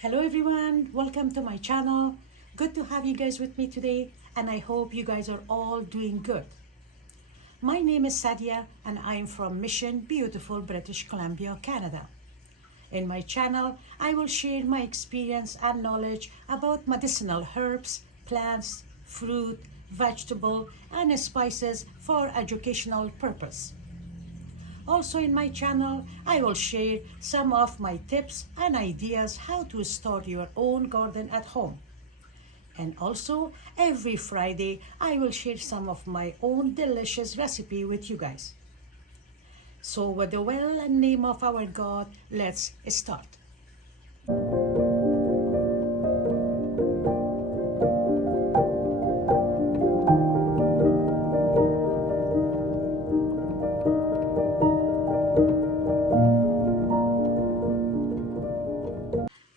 Hello everyone, welcome to my channel. Good to have you guys with me today, and I hope you guys are all doing good. My name is Sadia and I am from Mission, beautiful British Columbia, Canada. In my channel, I will share my experience and knowledge about medicinal herbs, plants, fruit, vegetable, and spices for educational purpose. Also in my channel, I will share some of my tips and ideas how to start your own garden at home. And also, every Friday, I will share some of my own delicious recipe with you guys. So with the will and name of our God, let's start.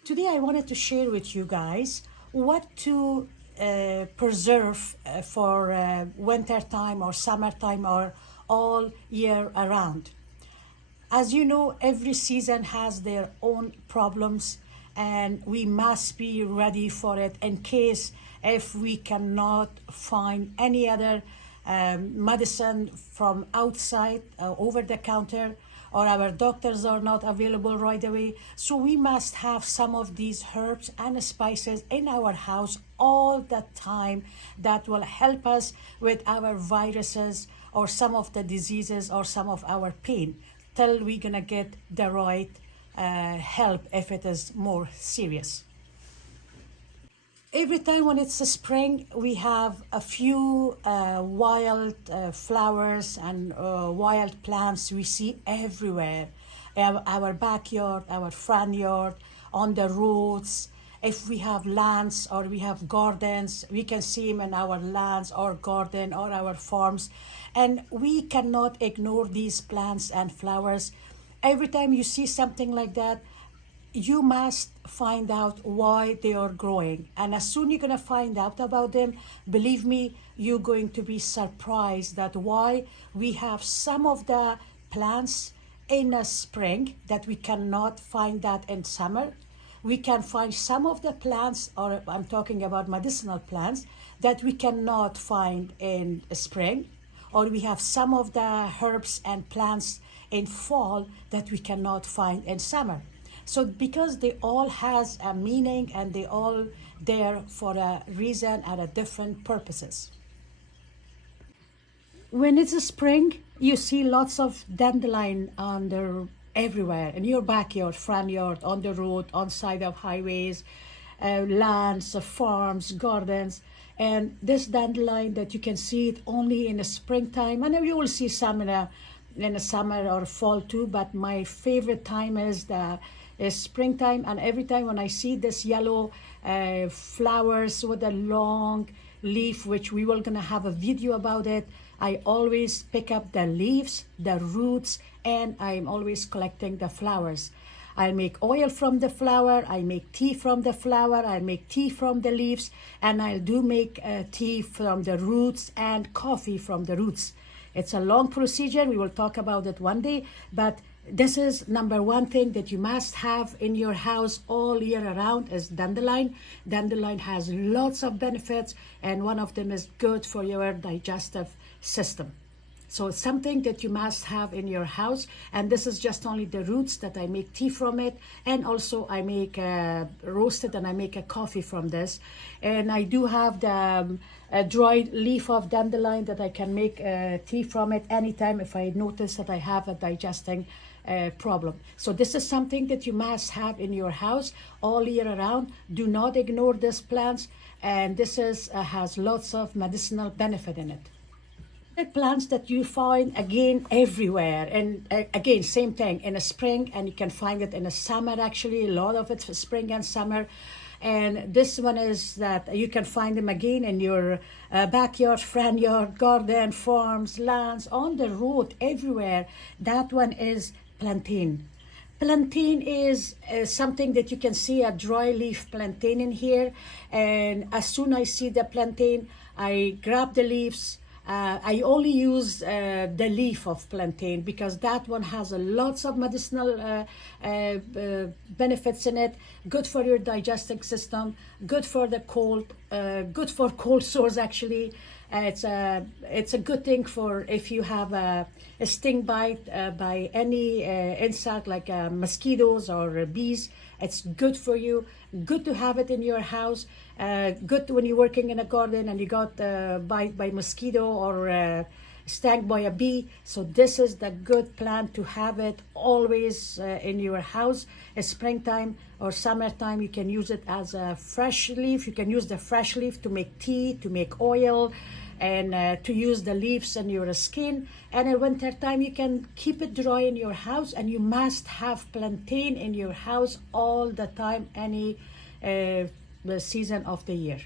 Today I wanted to share with you guys what to preserve for winter time or summertime or all year around. As you know, every season has their own problems, and we must be ready for it in case if we cannot find any other medicine from outside over the counter, or our doctors are not available right away. So we must have some of these herbs and spices in our house all the time that will help us with our viruses or some of the diseases or some of our pain till we're gonna get the right help if it is more serious. Every time when it's a spring, we have a few wild flowers and wild plants we see everywhere. Our backyard, our front yard, on the roads. If we have lands or we have gardens, we can see them in our lands or garden or our farms. And we cannot ignore these plants and flowers. Every time you see something like that, you must find out why they are growing. And as soon you're going to find out about them, believe me, you're going to be surprised that why we have some of the plants in a spring that we cannot find that in summer. We can find some of the plants, or I'm talking about medicinal plants, that we cannot find in spring. Or we have some of the herbs and plants in fall that we cannot find in summer. So because they all has a meaning and they all there for a reason and a different purposes. When it's a spring, you see lots of dandelion everywhere in your backyard, front yard, on the road, on side of highways, lands, farms, gardens. And this dandelion that you can see it only in the springtime, and you will see some in the summer or fall too. But my favorite time is springtime, and every time when I see this yellow flowers with a long leaf, which we will gonna have a video about it, I always pick up the leaves, the roots, and I'm always collecting the flowers. I make oil from the flower, I make tea from the flower, I make tea from the leaves, and I do make tea from the roots and coffee from the roots. It's a long procedure, we will talk about it one day, but this is number one thing that you must have in your house all year around is dandelion. Dandelion has lots of benefits, and one of them is good for your digestive system. So it's something that you must have in your house, and this is just only the roots that I make tea from it, and also I make roasted and I make a coffee from this. And I do have the dried leaf of dandelion that I can make tea from it anytime if I notice that I have a digesting problem. So this is something that you must have in your house all year around. Do not ignore these plants, and this is has lots of medicinal benefit in it. The plants that you find again everywhere, and again same thing in the spring, and you can find it in the summer. Actually, a lot of it's spring and summer. And this one is that you can find them again in your backyard, front yard, garden, farms, lands, on the road, everywhere. That one is plantain. Plantain is something that you can see a dry leaf plantain in here. And as soon as I see the plantain, I grab the leaves, I only use the leaf of plantain because that one has a lots of medicinal benefits in it. Good for your digestive system, good for the cold, good for cold sores actually. It's a good thing for if you have a sting bite by any insect like mosquitoes or bees. It's good for you. Good to have it in your house. Good when you're working in a garden and you got bite by mosquito or stung by a bee. So this is the good plant to have it always in your house. In springtime or summertime, you can use it as a fresh leaf. You can use the fresh leaf to make tea, to make oil, and to use the leaves in your skin. And in winter time, you can keep it dry in your house, and you must have plantain in your house all the time, any the season of the year.